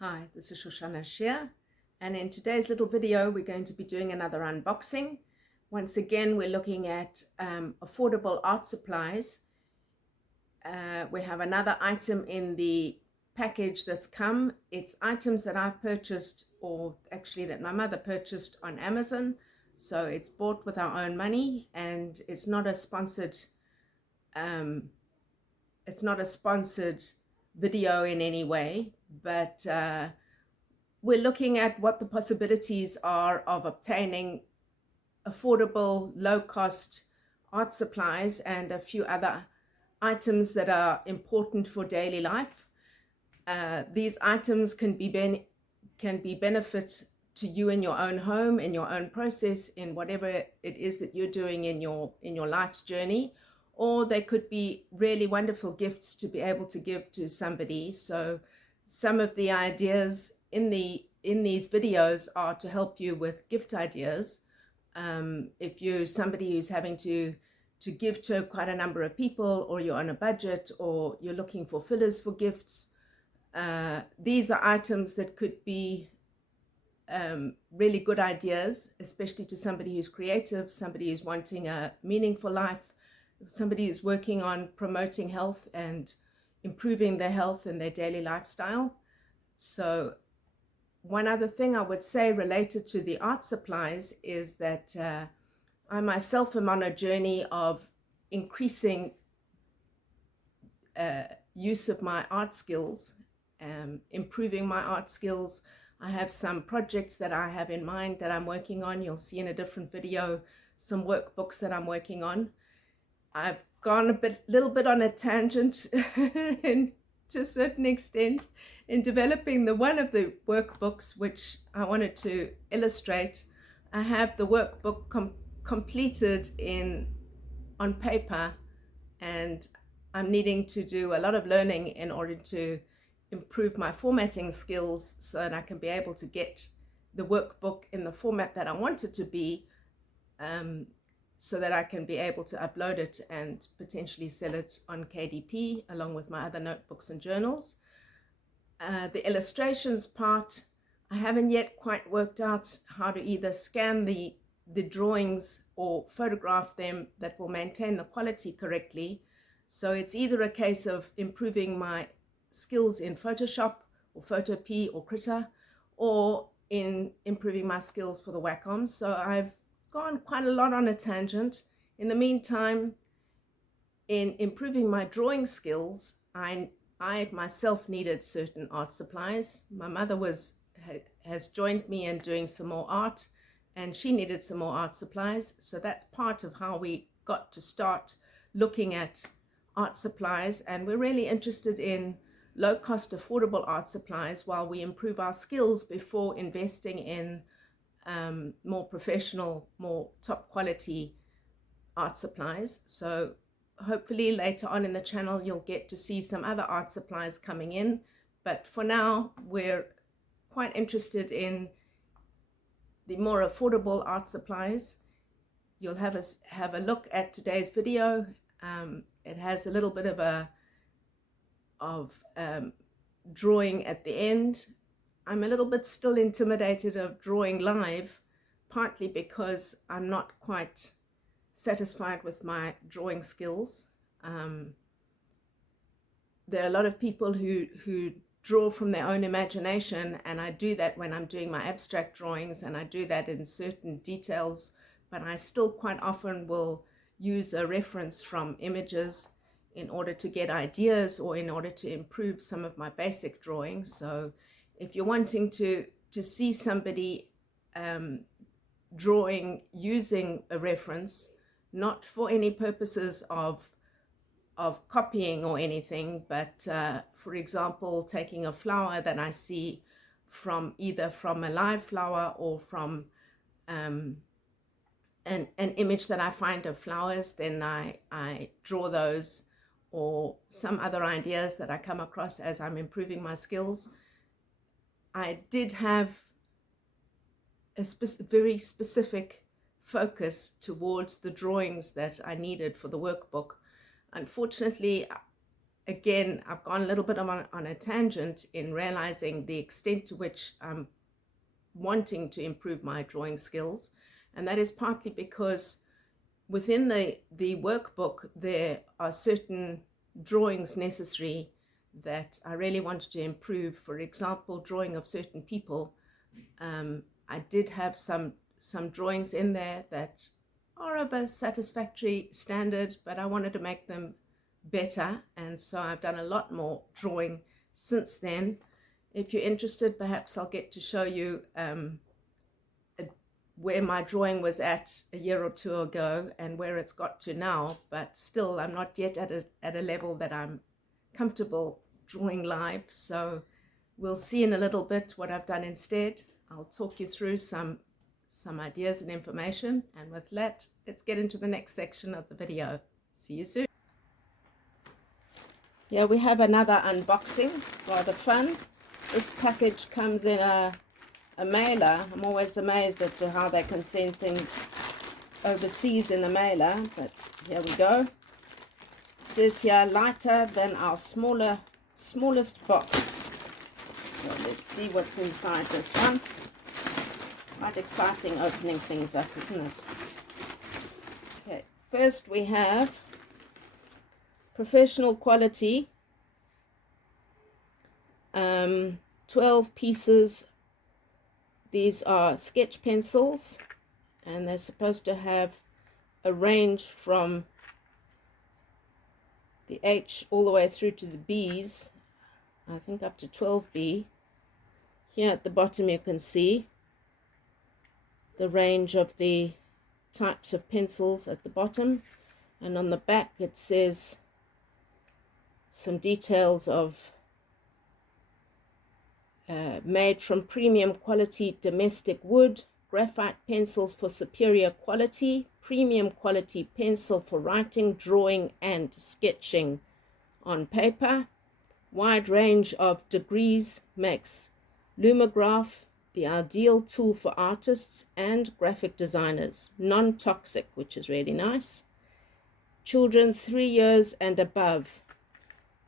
Hi, this is Shoshana Shear, and in today's little video we're going to be doing another unboxing. Once again we're looking at affordable art supplies. We have another item in the package that's come. It's items that I've purchased, or actually that my mother purchased on Amazon, so it's bought with our own money, and it's not a sponsored video in any way, but we're looking at what the possibilities are of obtaining affordable, low-cost art supplies and a few other items that are important for daily life. These items can be benefit to you in your own home, in your own process, in whatever it is that you're doing in your life's journey, or they could be really wonderful gifts to be able to give to somebody. So some of the ideas in these videos are to help you with gift ideas. If you're somebody who's having to give to quite a number of people, or you're on a budget, or you're looking for fillers for gifts, these are items that could be really good ideas, especially to somebody who's creative, somebody who's wanting a meaningful life, somebody who's working on promoting health and improving their health and their daily lifestyle. So one other thing I would say related to the art supplies is that I myself am on a journey of increasing use of my art skills, improving my art skills. I have some projects that I have in mind that I'm working on. You'll see in a different video some workbooks that I'm working on. I've gone a little bit on a tangent to a certain extent in developing one of the workbooks which I wanted to illustrate. I have the workbook completed on paper, and I'm needing to do a lot of learning in order to improve my formatting skills so that I can be able to get the workbook in the format that I want it to be, so that I can be able to upload it and potentially sell it on KDP along with my other notebooks and journals. The illustrations part, I haven't yet quite worked out how to either scan the drawings or photograph them that will maintain the quality correctly. So it's either a case of improving my skills in Photoshop or Photopea or Krita, or in improving my skills for the Wacom. So I've gone quite a lot on a tangent. In the meantime, in improving my drawing skills, I myself needed certain art supplies. My mother has joined me in doing some more art, and she needed some more art supplies. So that's part of how we got to start looking at art supplies, and we're really interested in low-cost, affordable art supplies while we improve our skills before investing in more professional, more top quality art supplies. So hopefully later on in the channel you'll get to see some other art supplies coming in, but for now we're quite interested in the more affordable art supplies. You'll have a look at today's video. It has a little bit of drawing at the end. I'm a little bit still intimidated of drawing live, partly because I'm not quite satisfied with my drawing skills. There are a lot of people who draw from their own imagination, and I do that when I'm doing my abstract drawings, and I do that in certain details, but I still quite often will use a reference from images in order to get ideas or in order to improve some of my basic drawings. So if you're wanting to see somebody drawing using a reference, not for any purposes of copying or anything, but for example, taking a flower that I see either from a live flower or from an image that I find of flowers, then I draw those, or some other ideas that I come across as I'm improving my skills. I did have a very specific focus towards the drawings that I needed for the workbook. Unfortunately, again, I've gone a little bit on a tangent in realizing the extent to which I'm wanting to improve my drawing skills. And that is partly because within the workbook, there are certain drawings necessary that I really wanted to improve. For example, drawing of certain people. I did have some drawings in there that are of a satisfactory standard, but I wanted to make them better, and so I've done a lot more drawing since then. If you're interested, perhaps I'll get to show you where my drawing was at a year or two ago and where it's got to now, but still I'm not yet at a level that I'm comfortable drawing live. So we'll see in a little bit what I've done instead. I'll talk you through some ideas and information, and with that, let's get into the next section of the video. See you soon. Here we have another unboxing, rather fun. This package comes in a mailer. I'm always amazed at how they can send things overseas in a mailer, but here we go. It says here, lighter than our smallest box. So let's see what's inside this one. Quite exciting opening things up, isn't it? Okay, first we have professional quality, 12 pieces. These are sketch pencils, and they're supposed to have a range from the H all the way through to the B's, I think up to 12B. Here at the bottom you can see the range of the types of pencils at the bottom, and on the back it says some details of made from premium quality domestic wood, graphite pencils for superior quality, premium quality pencil for writing, drawing and sketching on paper. Wide range of degrees makes Lumograph the ideal tool for artists and graphic designers. Non-toxic, which is really nice. Children 3 years and above.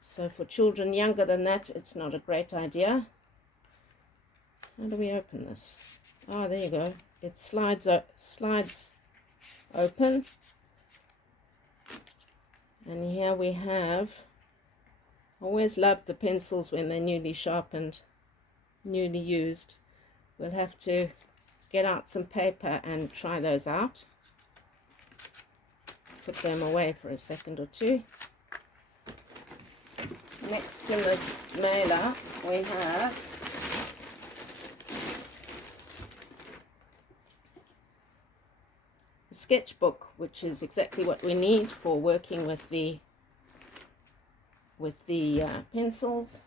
So for children younger than that, it's not a great idea. How do we open this? Oh, there you go. It slides open. And here we have, I always love the pencils when they're newly sharpened, newly used. We'll have to get out some paper and try those out. Put them away for a second or two. Next in this mailer we have a sketchbook, which is exactly what we need for working with the pencils.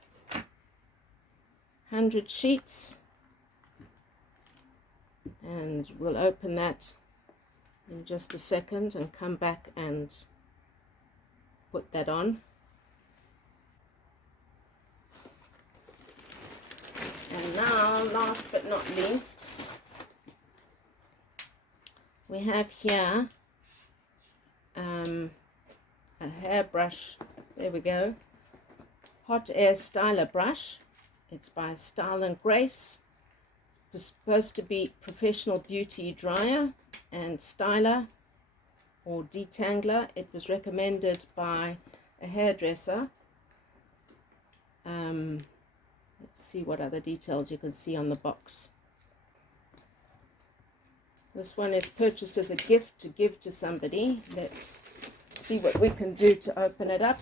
100 sheets, and we'll open that in just a second and come back and put that on. And now, last but not least, we have here a hairbrush. There we go. Hot air styler brush. It's by Style and Grace. It's supposed to be professional beauty dryer and styler or detangler. It was recommended by a hairdresser. Let's see what other details you can see on the box. This one is purchased as a gift to give to somebody. Let's see what we can do to open it up.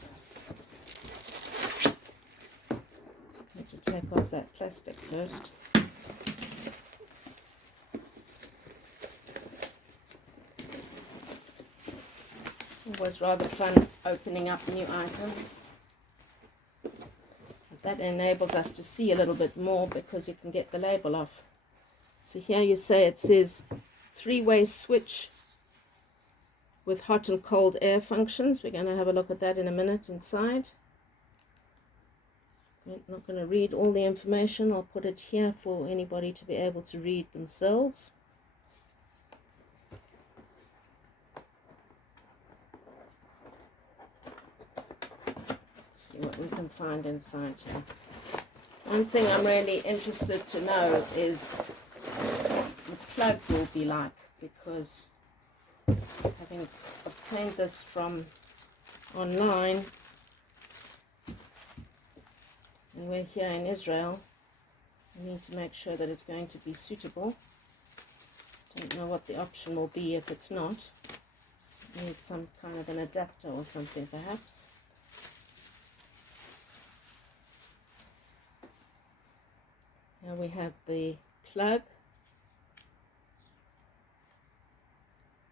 Need to take off that plastic first. Always rather fun opening up new items. That enables us to see a little bit more because you can get the label off. So here you say it says 3-way switch with hot and cold air functions. We're going to have a look at that in a minute inside. I'm not going to read all the information. I'll put it here for anybody to be able to read themselves. Let's see see what we can find inside here. One thing I'm really interested to know is what the plug will be like, because having obtained this from online, and we're here in Israel, we need to make sure that it's going to be suitable. Don't know what the option will be if it's not. Need some kind of an adapter or something perhaps. Now we have the plug.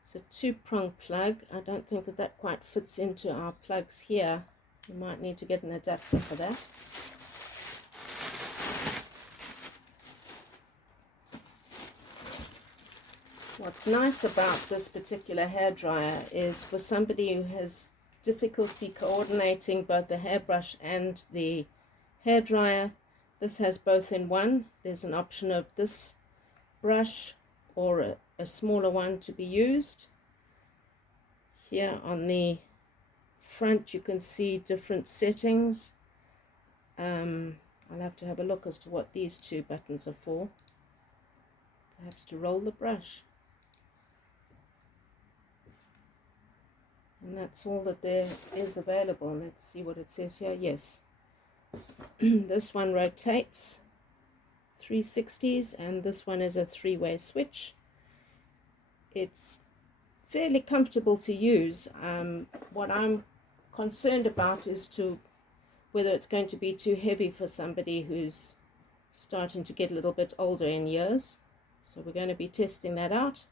It's a two-prong plug. I don't think that that quite fits into our plugs here. You might need to get an adapter for that. What's nice about this particular hairdryer is for somebody who has difficulty coordinating both the hairbrush and the hairdryer, this has both in one. There's an option of this brush or a smaller one to be used. Here on the front you can see different settings. I'll have to have a look as to what these two buttons are for. Perhaps to roll the brush. And that's all that there is available. Let's see what it says here. Yes. This one rotates 360s, and this one is a three-way switch. It's fairly comfortable to use. What I'm concerned about is whether it's going to be too heavy for somebody who's starting to get a little bit older in years. So we're going to be testing that out.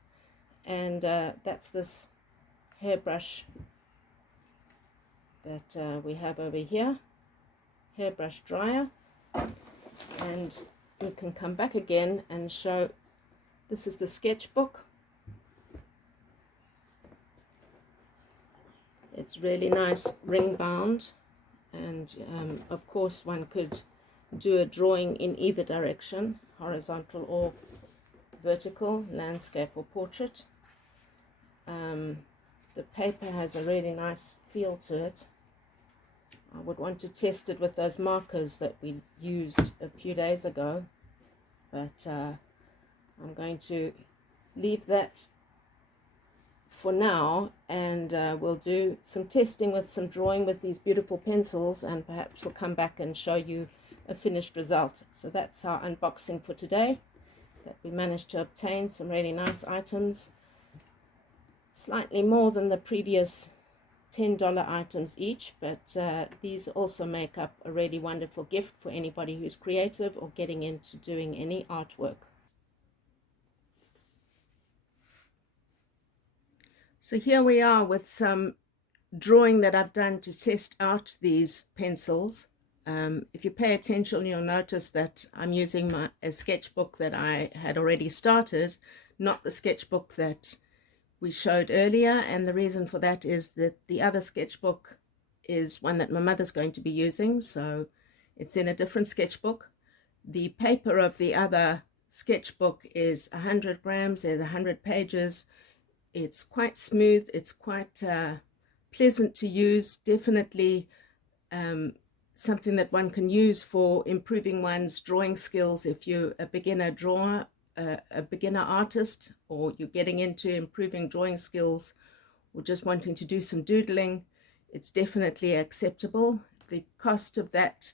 And that's this hairbrush that we have over here, hairbrush dryer. And we can come back again and show, this is the sketchbook. It's really nice ring bound, and of course one could do a drawing in either direction, horizontal or vertical, landscape or portrait. The paper has a really nice feel to it. I would want to test it with those markers that we used a few days ago, but I'm going to leave that for now, and we'll do some testing with some drawing with these beautiful pencils, and perhaps we'll come back and show you a finished result. So that's our unboxing for today, that we managed to obtain some really nice items, slightly more than the previous $10 items each, but these also make up a really wonderful gift for anybody who's creative or getting into doing any artwork. So here we are with some drawing that I've done to test out these pencils. If you pay attention, you'll notice that I'm using a sketchbook that I had already started, not the sketchbook that we showed earlier, and the reason for that is that the other sketchbook is one that my mother's going to be using, so it's in a different sketchbook. The paper of the other sketchbook is 100 grams, there's 100 pages. It's quite smooth, it's quite pleasant to use, definitely something that one can use for improving one's drawing skills if you're a beginner drawer, a beginner artist, or you're getting into improving drawing skills, or just wanting to do some doodling. It's definitely acceptable. The cost of that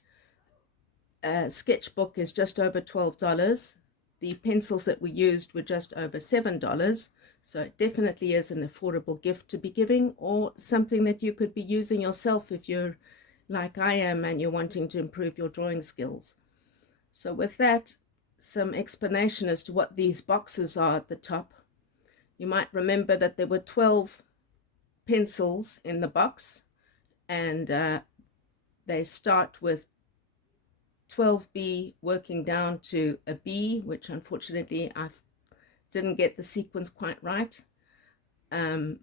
sketchbook is just over $12. The pencils that we used were just over $7, so it definitely is an affordable gift to be giving, or something that you could be using yourself if you're like I am and you're wanting to improve your drawing skills. So with that, some explanation as to what these boxes are at the top. You might remember that there were 12 pencils in the box, and they start with 12B working down to a B, which unfortunately I didn't get the sequence quite right. I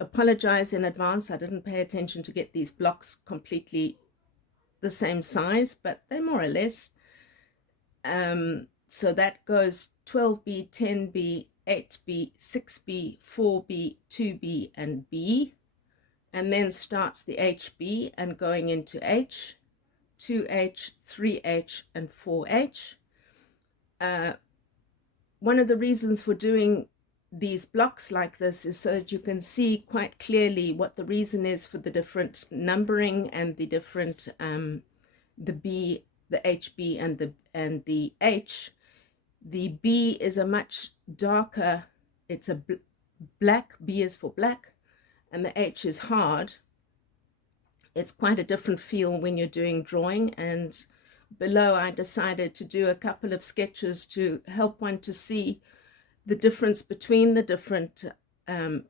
apologize in advance. I didn't pay attention to get these blocks completely the same size, but they're more or less. So that goes 12B, 10B, 8B, 6B, 4B, 2B, and B. and then starts the HB and going into H, 2H, 3H, and 4H. One of the reasons for doing these blocks like this is so that you can see quite clearly what the reason is for the different numbering and the different the B, the HB, and the H. The B is a much darker, it's a black, B is for black, and the H is hard. It's quite a different feel when you're doing drawing, and below I decided to do a couple of sketches to help one to see the difference between the different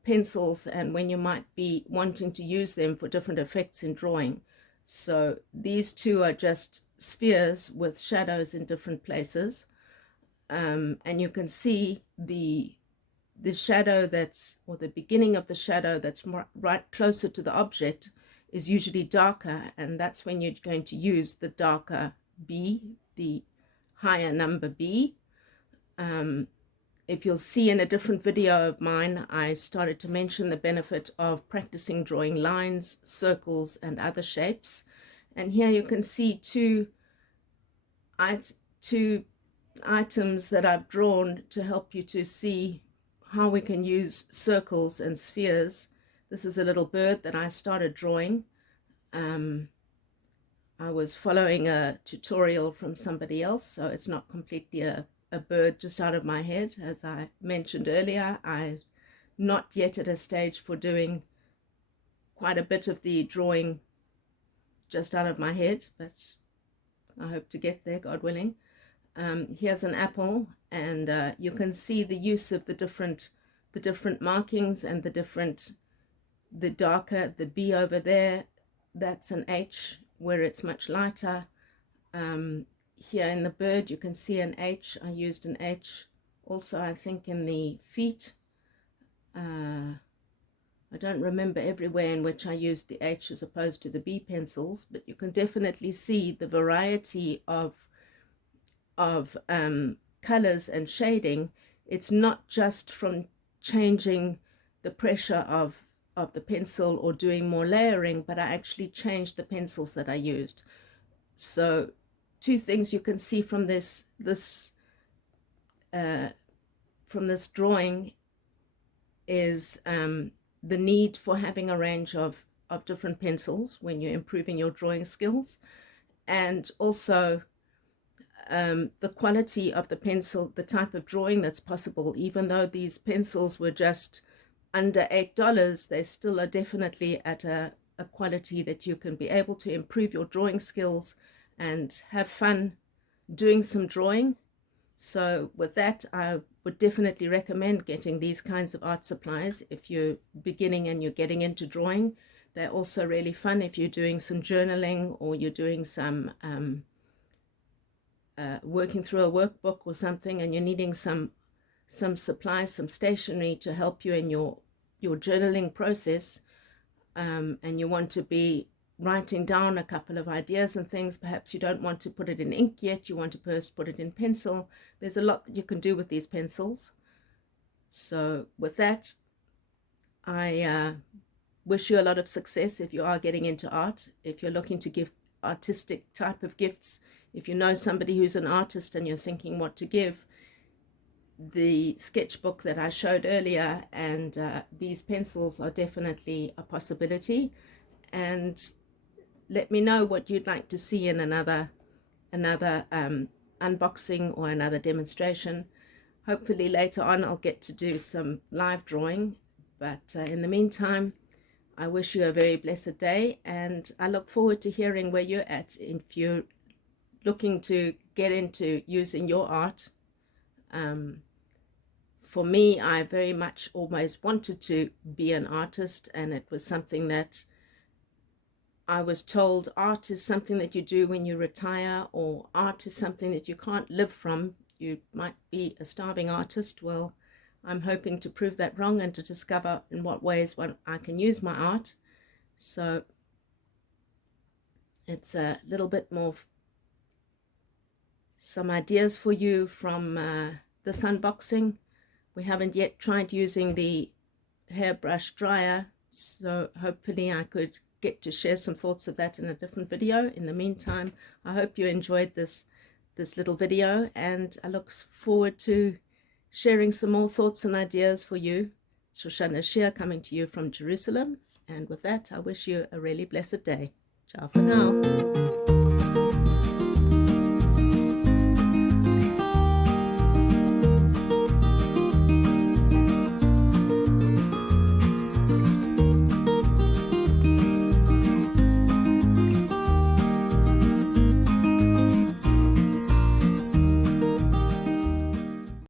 pencils and when you might be wanting to use them for different effects in drawing. So these two are just spheres with shadows in different places, and you can see the shadow that's, or the beginning of the shadow that's right closer to the object is usually darker, and that's when you're going to use the darker B, the higher number B. If you'll see in a different video of mine, I started to mention the benefit of practicing drawing lines, circles, and other shapes. And here you can see two items that I've drawn to help you to see how we can use circles and spheres. This is a little bird that I started drawing. I was following a tutorial from somebody else, so it's not completely a bird just out of my head. As I mentioned earlier, I'm not yet at a stage for doing quite a bit of the drawing just out of my head, but I hope to get there, God willing. Here's an apple, and you can see the use of the different markings and the darker, the B over there, that's an H where it's much lighter. Here in the bird you can see an H. I used an H also, I think, in the feet. I don't remember everywhere in which I used the H as opposed to the B pencils, but you can definitely see the variety of colors and shading. It's not just from changing the pressure of the pencil or doing more layering, but I actually changed the pencils that I used. So two things you can see from this drawing is the need for having a range of different pencils when you're improving your drawing skills, and also the quality of the pencil, the type of drawing that's possible. Even though these pencils were just under $8, they still are definitely at a quality that you can be able to improve your drawing skills and have fun doing some drawing. So with that, I would definitely recommend getting these kinds of art supplies if you're beginning and you're getting into drawing. They're also really fun if you're doing some journaling or you're doing some working through a workbook or something, and you're needing some supplies, some stationery to help you in your journaling process, and you want to be writing down a couple of ideas and things. Perhaps you don't want to put it in ink yet, you want to first put it in pencil. There's a lot that you can do with these pencils. So with that, I wish you a lot of success if you are getting into art, if you're looking to give artistic type of gifts. If you know somebody who's an artist and you're thinking what to give, the sketchbook that I showed earlier and these pencils are definitely a possibility. And let me know what you'd like to see in another unboxing or another demonstration. Hopefully later on I'll get to do some live drawing, but in the meantime, I wish you a very blessed day, and I look forward to hearing where you're at if you're looking to get into using your art. For me, I very much always wanted to be an artist, and it was something that I was told art is something that you do when you retire, or art is something that you can't live from. You might be a starving artist. Well, I'm hoping to prove that wrong and to discover in what ways I can use my art. So it's a little bit more, some ideas for you from this unboxing. We haven't yet tried using the hairbrush dryer, So hopefully I could get to share some thoughts of that in a different video. In the meantime, I hope you enjoyed this little video, and I look forward to sharing some more thoughts and ideas for you. Shoshana Shia coming to you from Jerusalem. And with that, I wish you a really blessed day. Ciao for now.